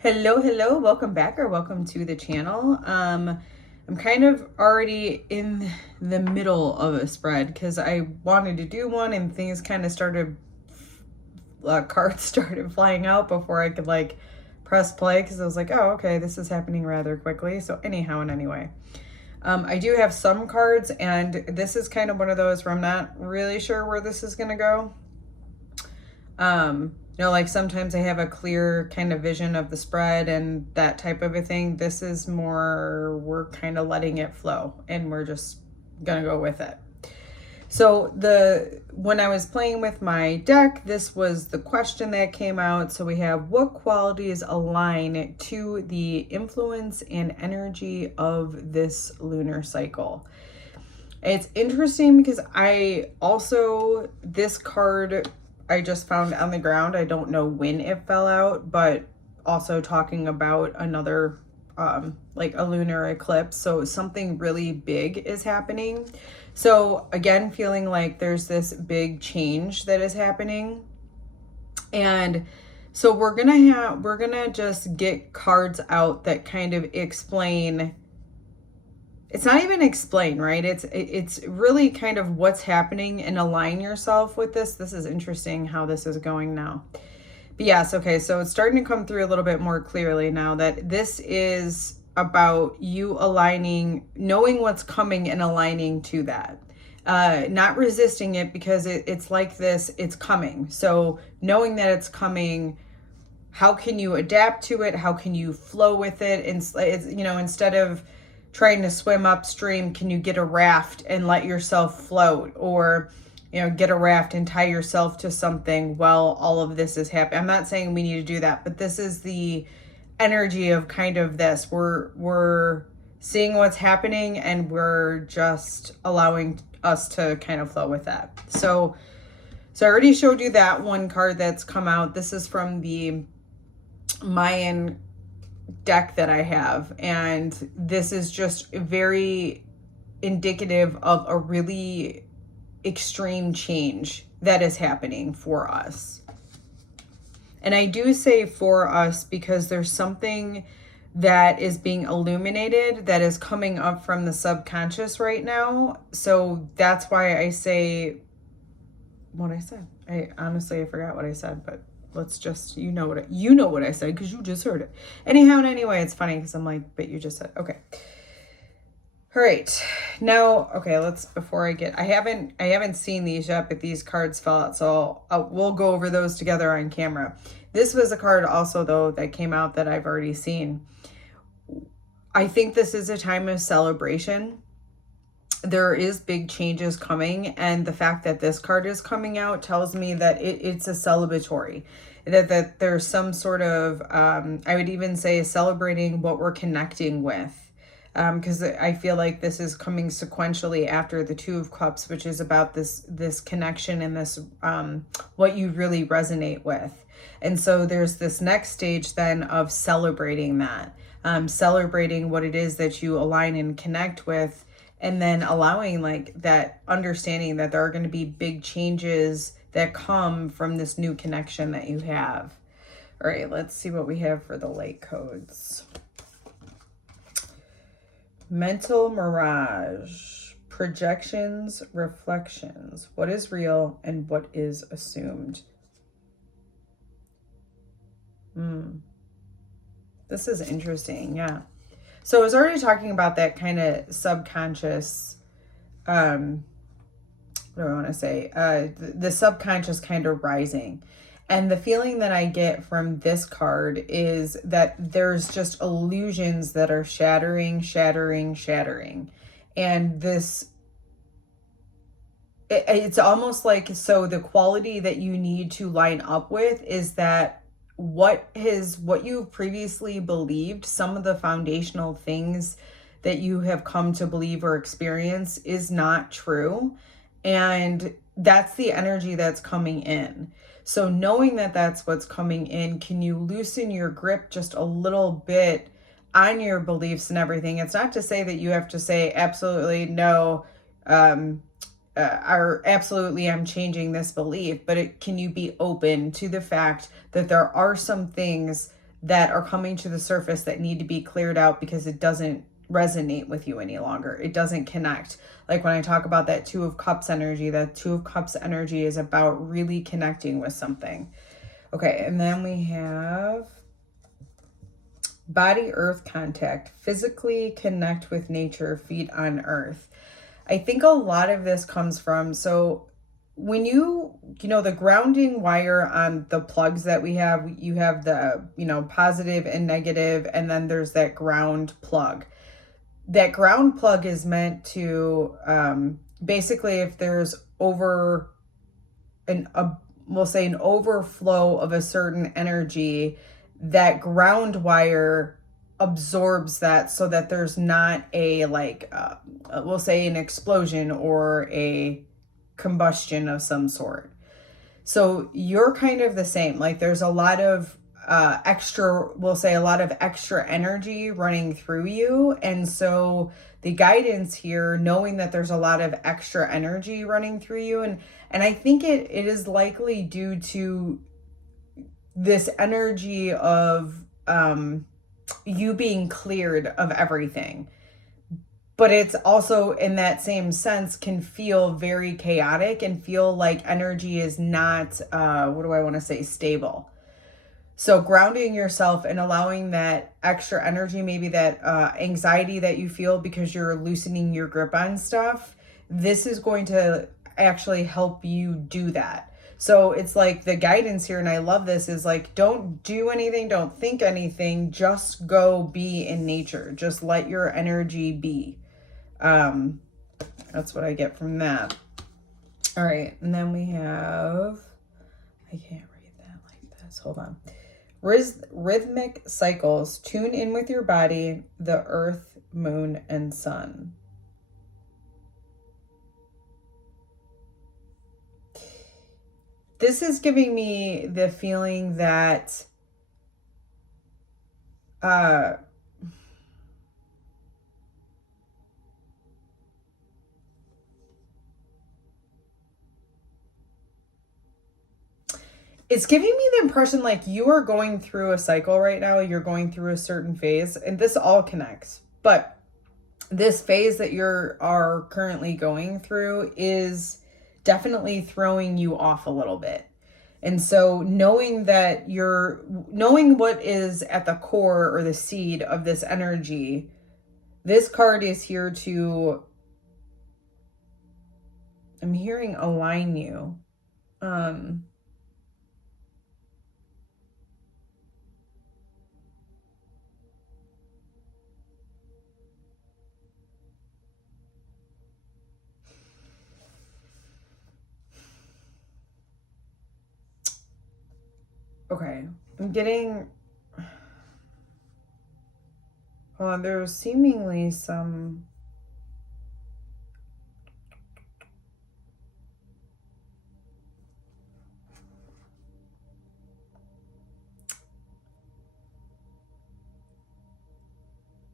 Hello, welcome back or welcome to the channel. I'm kind of already in the middle of a spread because I wanted to do one and things kind of started, cards started flying out before I could like press play because I was like, oh, okay, this is happening rather quickly. So anyhow and anyway, I do have some cards and this is kind of one of those where I'm not really sure where this is going to go. Like sometimes I have a clear kind of vision of the spread and that type of a thing. This is more, we're kind of letting it flow and we're just gonna go with it. So when I was playing with my deck, this was the question that came out. So we have, what qualities align to the influence and energy of this lunar cycle? It's interesting because this card I just found on the ground. I don't know when it fell out, but also talking about another, like a lunar eclipse. So something really big is happening. So again, feeling like there's this big change that is happening. And so we're gonna just get cards out that kind of explain. It's not even explain, right? It's really kind of what's happening and align yourself with this. This is interesting how this is going now. But yes, okay, so it's starting to come through a little bit more clearly now that this is about you aligning, knowing what's coming and aligning to that. Not resisting it because it's like this, it's coming. So knowing that it's coming, how can you adapt to it? How can you flow with it? And it's, instead of trying to swim upstream, can you get a raft and let yourself float? Or, get a raft and tie yourself to something while all of this is happening. I'm not saying we need to do that, but this is the energy of kind of this. We're seeing what's happening and we're just allowing us to kind of flow with that. So I already showed you that one card that's come out. This is from the Mayan deck that I have, and this is just very indicative of a really extreme change that is happening for us. And I do say for us because there's something that is being illuminated that is coming up from the subconscious right now. So that's why I say what I said. I forgot what I said, but let's just, you know what I said because you just heard it. Anyhow and anyway, it's funny because I'm like, but you just said, okay. All right. Now, okay, I haven't seen these yet, but these cards fell out. So we'll go over those together on camera. This was a card also though that came out that I've already seen. I think this is a time of celebration. There is big changes coming, and the fact that this card is coming out tells me that it's a celebratory, that there's some sort of, I would even say celebrating what we're connecting with, because I feel like this is coming sequentially after the Two of Cups, which is about this connection and this, what you really resonate with. And so there's this next stage then of celebrating that, celebrating what it is that you align and connect with, and then allowing like that understanding that there are going to be big changes that come from this new connection that you have. All right, let's see what we have for the light codes. Mental mirage, projections, reflections. What is real and what is assumed? This is interesting, yeah. So I was already talking about that kind of subconscious, what do I want to say? The subconscious kind of rising. And the feeling that I get from this card is that there's just illusions that are shattering. And it's almost like, so the quality that you need to line up with is that what you've previously believed, some of the foundational things that you have come to believe or experience is not true. And that's the energy that's coming in. So knowing that that's what's coming in, can you loosen your grip just a little bit on your beliefs and everything? It's not to say that you have to say absolutely no, or absolutely I'm changing this belief, but can you be open to the fact that there are some things that are coming to the surface that need to be cleared out because it doesn't resonate with you any longer. It doesn't connect. Like when I talk about that Two of Cups energy, that Two of Cups energy is about really connecting with something. Okay, and then we have body earth contact, physically connect with nature, feet on earth. I think a lot of this comes from, so when you know, the grounding wire on the plugs that we have, you have the, you know, positive and negative, and then there's that ground plug. That ground plug is meant to, basically, if there's we'll say an overflow of a certain energy, that ground wire absorbs that so that there's not a, like, we'll say an explosion or a combustion of some sort. So you're kind of the same. Like there's a lot of we'll say a lot of extra energy running through you. And so the guidance here, knowing that there's a lot of extra energy running through you, and I think it is likely due to this energy of you being cleared of everything. But it's also, in that same sense, can feel very chaotic and feel like energy is not, what do I want to say, stable. So grounding yourself and allowing that extra energy, maybe that anxiety that you feel because you're loosening your grip on stuff, this is going to actually help you do that. So it's like the guidance here, and I love this, is like, don't do anything, don't think anything, just go be in nature. Just let your energy be. That's what I get from that. All right, and then we have, I can't read that like this, hold on. Rhythmic cycles, tune in with your body, the earth, moon, and sun. This is giving me the feeling that it's giving me the impression like you are going through a cycle right now. You're going through a certain phase, and this all connects. But this phase that are currently going through is definitely throwing you off a little bit. And so knowing what is at the core or the seed of this energy, this card is here to, I'm hearing, align you. Okay, I'm getting, there's seemingly some,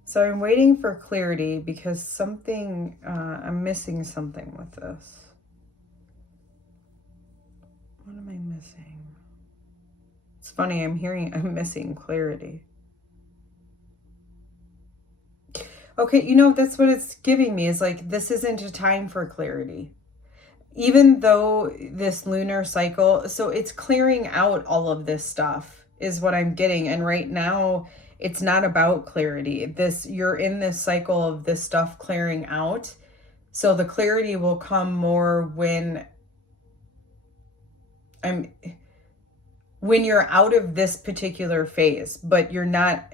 so I'm waiting for clarity because something, I'm missing something with this. What am I missing? It's funny, I'm missing clarity. Okay, you know, that's what it's giving me, is like, this isn't a time for clarity. Even though this lunar cycle, so it's clearing out all of this stuff is what I'm getting. And right now, it's not about clarity. You're in this cycle of this stuff clearing out. So the clarity will come more when you're out of this particular phase, but you're not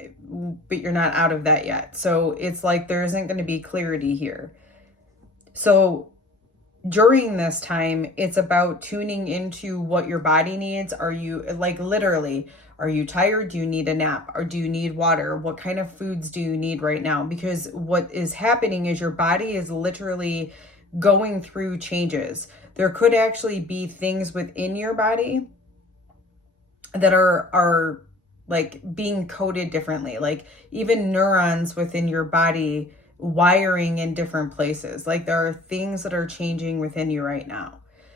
out of that yet. So it's like there isn't going to be clarity here. So during this time, it's about tuning into what your body needs. Are you, like, literally, are you tired? Do you need a nap? Or do you need water? What kind of foods do you need right now? Because what is happening is your body is literally going through changes. There could actually be things within your body that are like being coded differently, like even neurons within your body wiring in different places. Like there are things that are changing within you right now.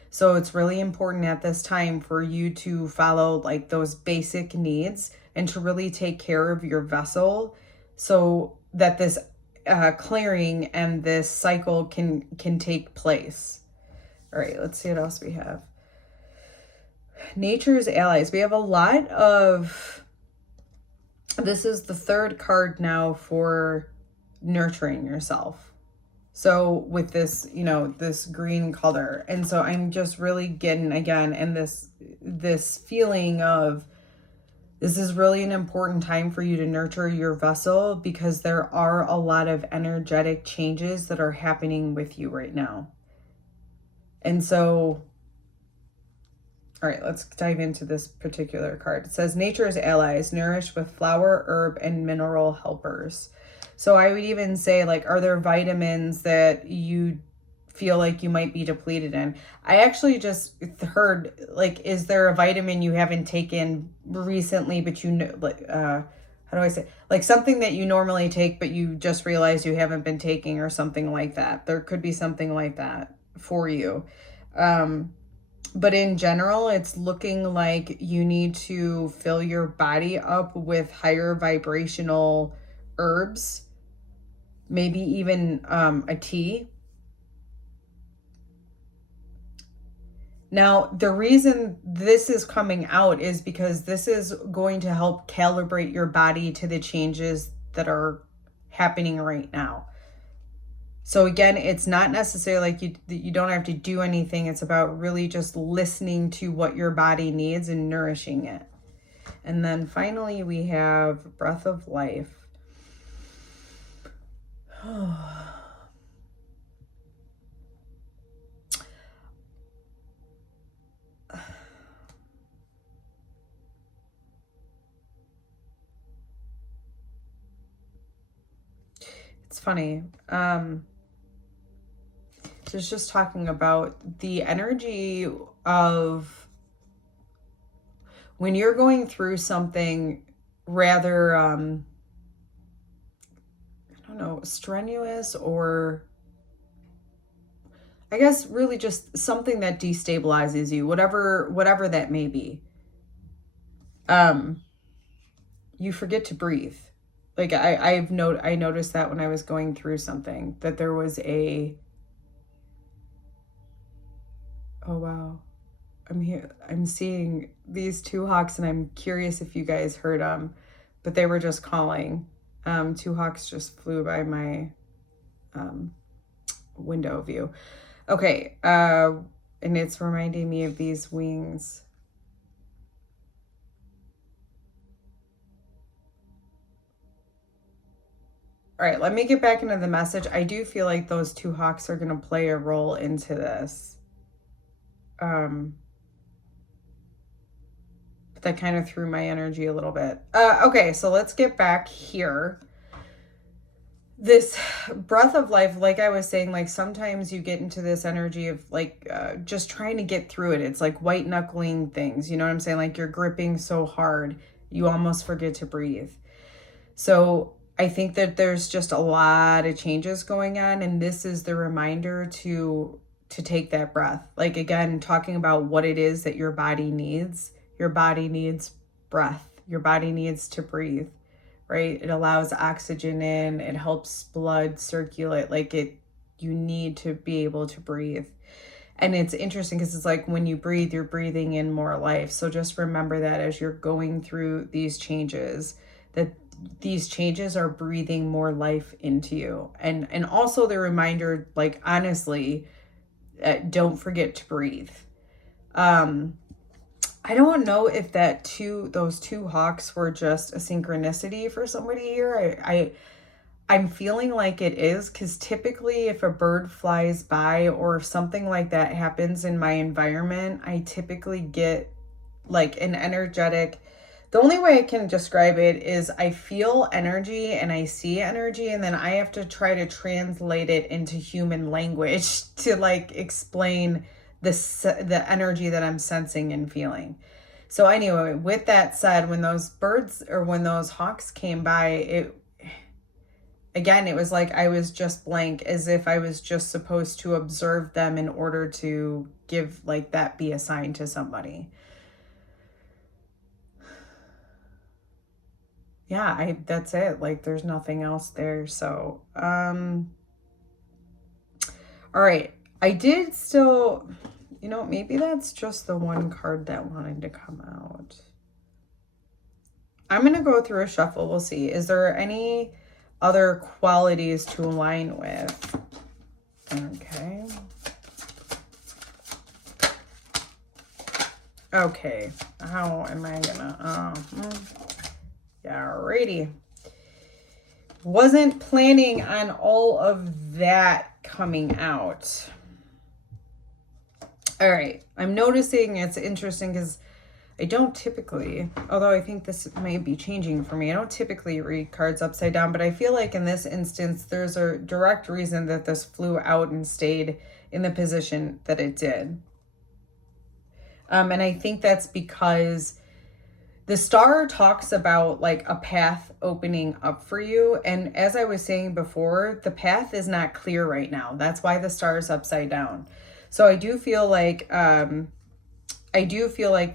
So it's really important at this time for you to follow like those basic needs and to really take care of your vessel so that this clearing and this cycle can take place. All right, let's see what else we have. Nature's allies. We have a lot of, this is the third card now for nurturing yourself. So with this, you know, this green color. And so I'm just really getting, again, and this feeling of, this is really an important time for you to nurture your vessel, because there are a lot of energetic changes that are happening with you right now. And so, all right, let's dive into this particular card. It says, nature's allies, nourished with flower, herb, and mineral helpers. So I would even say, like, are there vitamins that you feel like you might be depleted in? I actually just heard, like, is there a vitamin you haven't taken recently, but you know, like, how do I say, like something that you normally take, but you just realized you haven't been taking, or something like that. There could be something like that for you. But in general, it's looking like you need to fill your body up with higher vibrational herbs, maybe even a tea. Now, the reason this is coming out is because this is going to help calibrate your body to the changes that are happening right now. So again, it's not necessarily like you don't have to do anything. It's about really just listening to what your body needs and nourishing it. And then finally, we have breath of life. It's funny. It's just talking about the energy of when you're going through something rather, I don't know, strenuous, or I guess really just something that destabilizes you, whatever that may be. You forget to breathe. Like I noticed that when I was going through something, that there was a, oh wow, I'm here, I'm seeing these two hawks, and I'm curious if you guys heard them, but they were just calling. Two hawks just flew by my window view. Okay, and it's reminding me of these wings. All right, let me get back into the message. I do feel like those two hawks are going to play a role into this. But that kind of threw my energy a little bit. Okay, so let's get back here. This breath of life, like I was saying, like sometimes you get into this energy of like just trying to get through it. It's like white knuckling things, you know what I'm saying? Like you're gripping so hard, you almost forget to breathe. So I think that there's just a lot of changes going on, and this is the reminder to take that breath. Like again, talking about what it is that your body needs. Your body needs breath. Your body needs to breathe, right? It allows oxygen in, it helps blood circulate. Like you need to be able to breathe. And it's interesting because it's like when you breathe, you're breathing in more life. So just remember that as you're going through these changes, that these changes are breathing more life into you. And also the reminder, like, honestly, don't forget to breathe. I don't know if those two hawks were just a synchronicity for somebody here. I'm feeling like it is, because typically if a bird flies by or if something like that happens in my environment, I typically get like an energetic, the only way I can describe it is I feel energy and I see energy, and then I have to try to translate it into human language to like explain the energy that I'm sensing and feeling. So anyway, with that said, when those birds or when those hawks came by, it was like I was just blank, as if I was just supposed to observe them in order to give like that be a sign to somebody. yeah, that's it. Like, there's nothing else there. So, all right. I did still, you know, maybe that's just the one card that wanted to come out. I'm going to go through a shuffle. We'll see. Is there any other qualities to align with? Okay. Okay. How am I gonna, yeah, alrighty. Wasn't planning on all of that coming out. All right. I'm noticing it's interesting because I don't typically, although I think this might be changing for me, I don't typically read cards upside down, but I feel like in this instance, there's a direct reason that this flew out and stayed in the position that it did. And I think that's because the star talks about like a path opening up for you. And as I was saying before, the path is not clear right now. That's why the star is upside down. So I do feel like,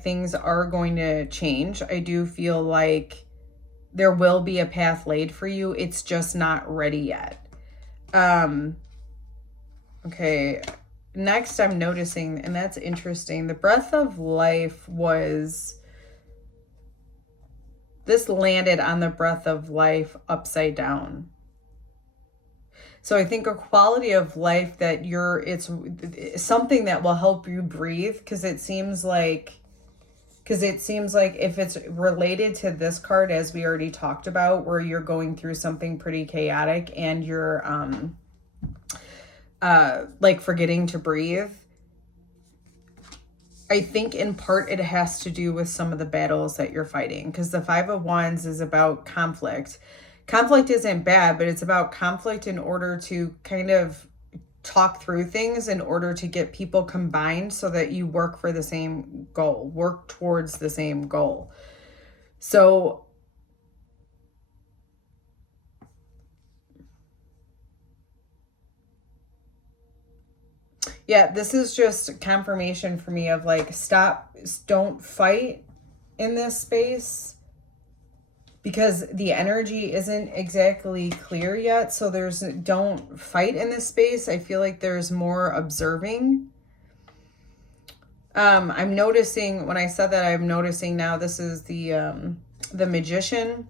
things are going to change. I do feel like there will be a path laid for you. It's just not ready yet. Okay. Next, I'm noticing, and that's interesting, the breath of life was, this landed on the breath of life upside down. So I think a quality of life that it's something that will help you breathe, because it seems like if it's related to this card, as we already talked about, where you're going through something pretty chaotic and you're like forgetting to breathe, I think in part it has to do with some of the battles that you're fighting, because the Five of Wands is about conflict. Conflict isn't bad, but it's about conflict in order to kind of talk through things, in order to get people combined so that you work for the same goal, work towards the same goal. So yeah, this is just confirmation for me of like, don't fight in this space, because the energy isn't exactly clear yet. So don't fight in this space. I feel like there's more observing. I'm noticing, when I said that, I'm noticing now this is the Magician,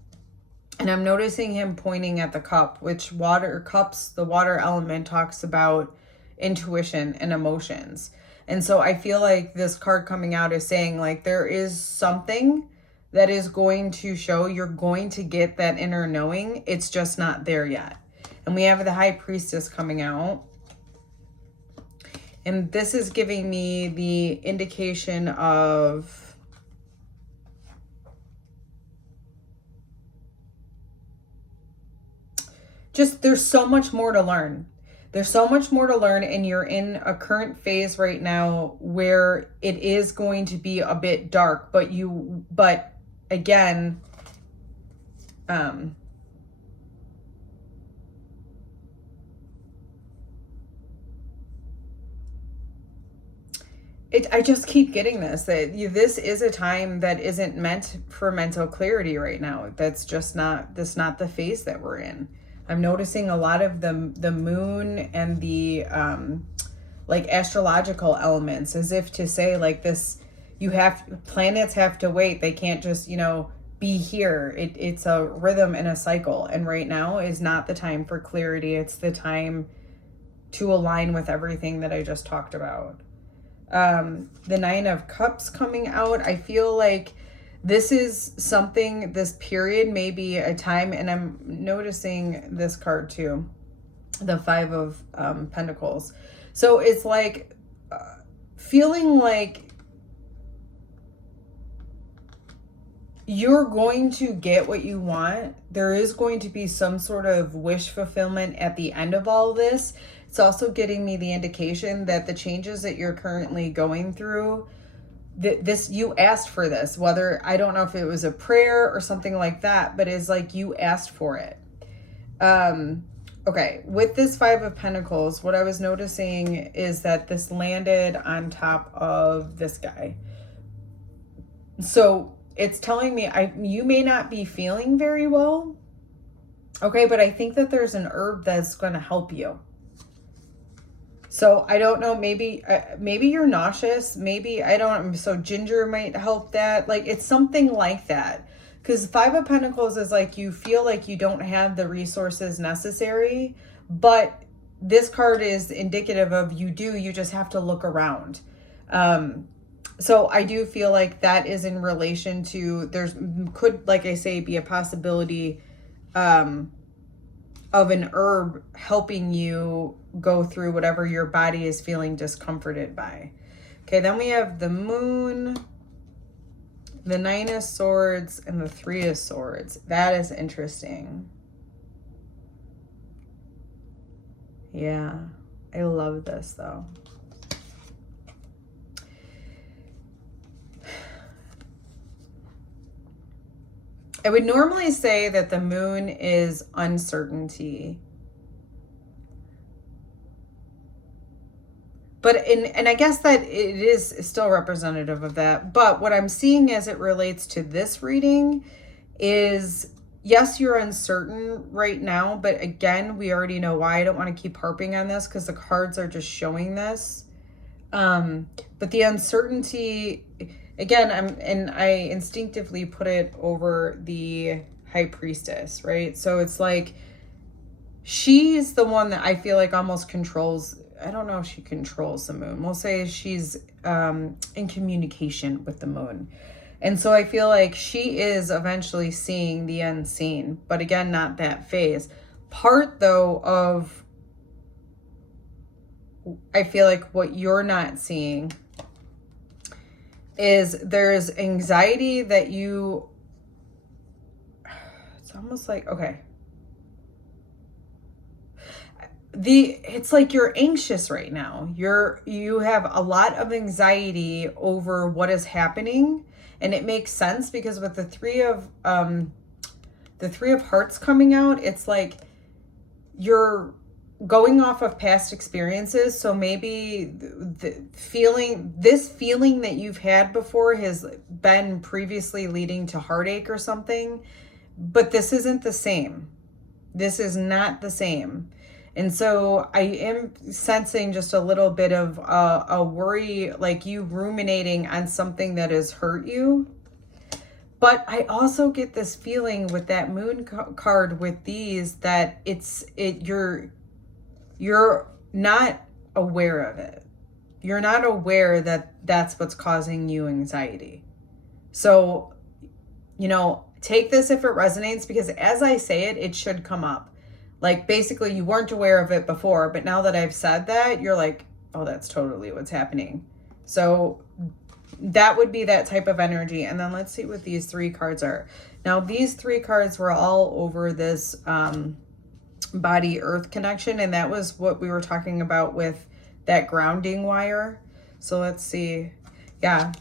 and I'm noticing him pointing at the cup, which the water element talks about intuition and emotions. And so I feel like this card coming out is saying like, there is something that is going to show, you're going to get that inner knowing. It's just not there yet. And we have the High Priestess coming out. And this is giving me the indication of just, there's so much more to learn. There's so much more to learn, and you're in a current phase right now where it is going to be a bit dark, but again, I just keep getting this, that this is a time that isn't meant for mental clarity right now. That's just not the phase that we're in. I'm noticing a lot of the moon and the like astrological elements, as if to say like this, planets have to wait. They can't just, be here. It's a rhythm and a cycle. And right now is not the time for clarity. It's the time to align with everything that I just talked about. The Nine of Cups coming out. I feel like this is something, this period may be a time, and I'm noticing this card too, the Five of Pentacles. So it's like feeling like you're going to get what you want. There is going to be some sort of wish fulfillment at the end of all of this. It's also getting me the indication that the changes that you're currently going through, you asked for this, whether, I don't know if it was a prayer or something like that, but it's like you asked for it. Okay, with this Five of Pentacles, what I was noticing is that this landed on top of this guy. So it's telling me you may not be feeling very well. Okay, but I think that there's an herb that's going to help you. So I don't know, maybe you're nauseous, maybe, I don't, so ginger might help that. Like, it's something like that. Because Five of Pentacles is like, you feel like you don't have the resources necessary, but this card is indicative of you do, you just have to look around. So I do feel like that is in relation to, could, like I say, be a possibility of an herb helping you go through whatever your body is feeling discomforted by. Okay, then we have the Moon, the Nine of Swords, and the Three of Swords. That is interesting. Yeah, I love this though. I would normally say that the Moon is uncertainty. But and I guess that it is still representative of that. But what I'm seeing as it relates to this reading is, yes, you're uncertain right now. But again, we already know why. I don't want to keep harping on this because the cards are just showing this. But the uncertainty, again, I instinctively put it over the High Priestess, right? So it's like, she's the one that I feel like almost controls, I don't know if she controls the Moon. We'll say she's in communication with the Moon. And so I feel like she is eventually seeing the unseen, but again, not that phase. Part though of, I feel like what you're not seeing is there's anxiety that you, it's almost like, okay. It's like you're anxious right now. You have a lot of anxiety over what is happening. And it makes sense because with the Three of Hearts coming out, it's like you're going off of past experiences. So maybe this feeling that you've had before has been previously leading to heartache or something, but this isn't the same. This is not the same. And so I am sensing just a little bit of a worry, like you ruminating on something that has hurt you. But I also get this feeling with that Moon card with these that you're not aware of it. You're not aware that that's what's causing you anxiety. So, take this if it resonates, because as I say it, it should come up. Like, basically, you weren't aware of it before, but now that I've said that, you're like, oh, that's totally what's happening. So that would be that type of energy. And then let's see what these three cards are. Now, these three cards were all over this body earth connection, and that was what we were talking about with that grounding wire. So let's see. Yeah,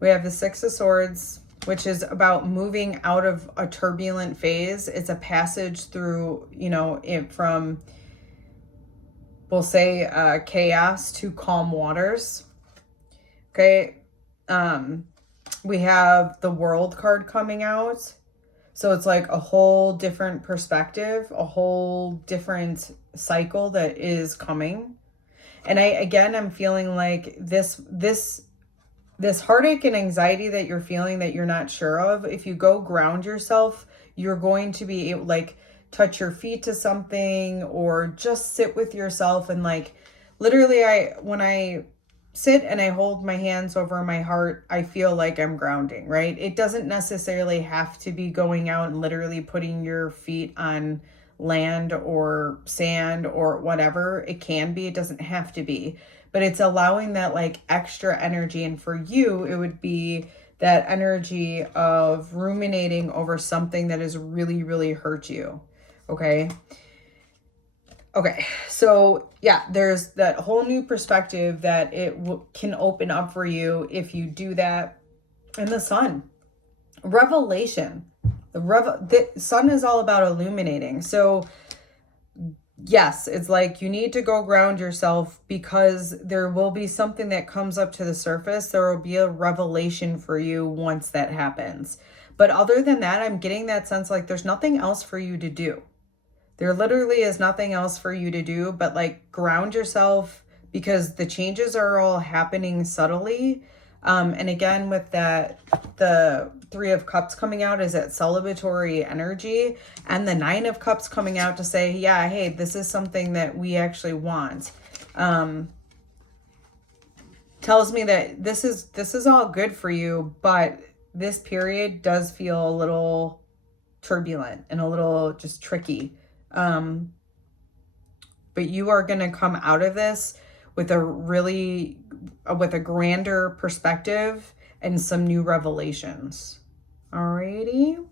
we have the Six of Swords, which is about moving out of a turbulent phase. It's a passage through, from, we'll say, chaos to calm waters. Okay. We have the World card coming out. So it's like a whole different perspective, a whole different cycle that is coming. And I'm feeling like this heartache and anxiety that you're feeling that you're not sure of, if you go ground yourself, you're going to be able, like, touch your feet to something or just sit with yourself. And like, literally, when I sit and I hold my hands over my heart, I feel like I'm grounding, right? It doesn't necessarily have to be going out and literally putting your feet on land or sand or whatever. It can be, it doesn't have to be. But it's allowing that like extra energy. And for you, it would be that energy of ruminating over something that has really, really hurt you. Okay. Okay. So yeah, there's that whole new perspective that it can open up for you if you do that. And the Sun, revelation, the Sun is all about illuminating. So yes, it's like you need to go ground yourself because there will be something that comes up to the surface. There will be a revelation for you once that happens. But other than that, I'm getting that sense like there's nothing else for you to do. There literally is nothing else for you to do but like ground yourself because the changes are all happening subtly. And again, with that, the Three of Cups coming out is that celebratory energy, and the Nine of Cups coming out to say, yeah, hey, this is something that we actually want. Tells me that this is all good for you, but this period does feel a little turbulent and a little just tricky. But you are going to come out of this with a grander perspective and some new revelations. Alrighty.